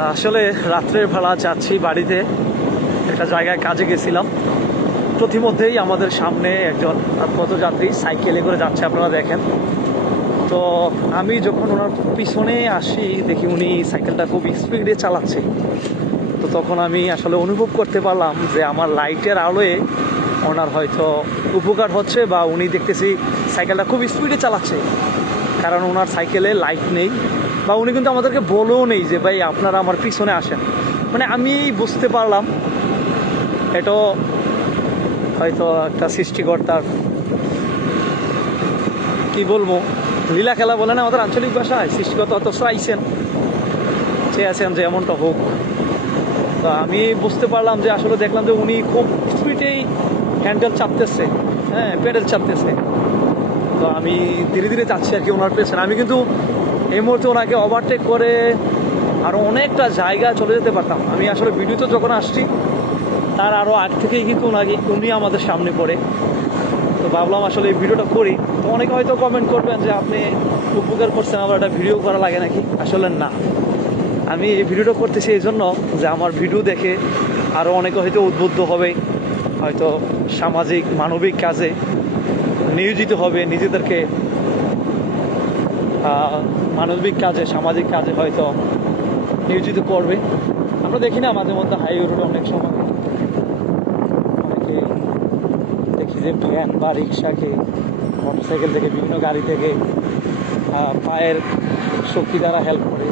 আসলে রাত্রের বেলা যাচ্ছি বাড়িতে, একটা জায়গায় কাজে গেছিলাম। প্রতিমধ্যেই আমাদের সামনে একজন পথযাত্রী সাইকেলে করে যাচ্ছে, আপনারা দেখেন। তো আমি যখন ওনার পিছনে আসি দেখি উনি সাইকেলটা খুব স্পিডে চালাচ্ছে। তো তখন আমি আসলে অনুভব করতে পারলাম যে আমার লাইটের আলোয় ওনার হয়তো উপকার হচ্ছে, বা উনি দেখতেছি সাইকেলটা খুব স্পিডে চালাচ্ছে, কারণ ওনার সাইকেলে লাইট নেই, বা উনি কিন্তু আমাদেরকে বলেও নেই যে ভাই আপনারা আমার পিছনে আসেন। মানে আমি বুঝতে পারলাম এটা হয়তো একটা সৃষ্টিকর্তার, কি বলবো, লীলা খেলা বলে না আমাদের আঞ্চলিক ভাষায়, সৃষ্টিকর্তা অত চাইছেন, চেয়েছেন যে এমনটা হোক। তো আমি বুঝতে পারলাম যে আসলে দেখলাম যে উনি খুব স্পিডেই হ্যান্ডেল চাপতেছে, হ্যাঁ পেডেল চাপতেছে। তো আমি ধীরে ধীরে যাচ্ছি আর কি ওনার পেছনে। আমি কিন্তু এই মুহূর্তে ওনাকে ওভারটেক করে আরও অনেকটা জায়গা চলে যেতে পারতাম। আমি আসলে ভিডিওতে যখন আসছি তার আরও আগ থেকেই কিন্তু উনি আমাদের সামনে পড়ে। তো ভাবলাম আসলে এই ভিডিওটা করি। তো অনেকে হয়তো কমেন্ট করবেন যে আপনি উপকার করছেন, আবার একটা ভিডিও করা লাগে নাকি। আসলে না, আমি এই ভিডিওটা করতেছি এই জন্য যে আমার ভিডিও দেখে আরও অনেকে হয়তো উদ্বুদ্ধ হবে, হয়তো সামাজিক মানবিক কাজে নিয়োজিত হবে, নিজেদেরকে মানবিক কাজে সামাজিক কাজে হয়তো নিয়োজিত করবে। আমরা দেখি না মাঝে মধ্যে হাইওয়ে রোডে অনেক সময় অনেকে দেখি যে ভ্যান বা রিক্সাকে, মোটরসাইকেল থেকে, বিভিন্ন গাড়ি থেকে পায়ের শক্তি দ্বারা হেল্প করে।